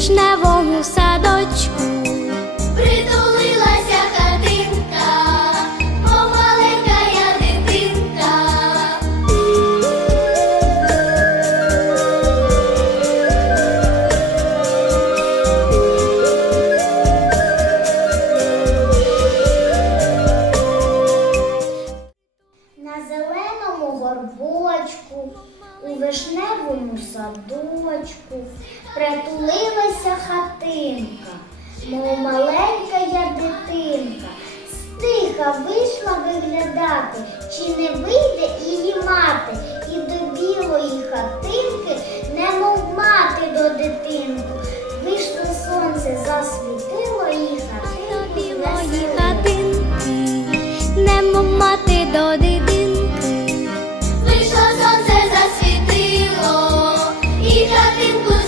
вишневому садочку, притулилася хатинка, мов маленька я дитинка. На зеленому горбочку у вишневому садочку притулилася хатинка, хатинку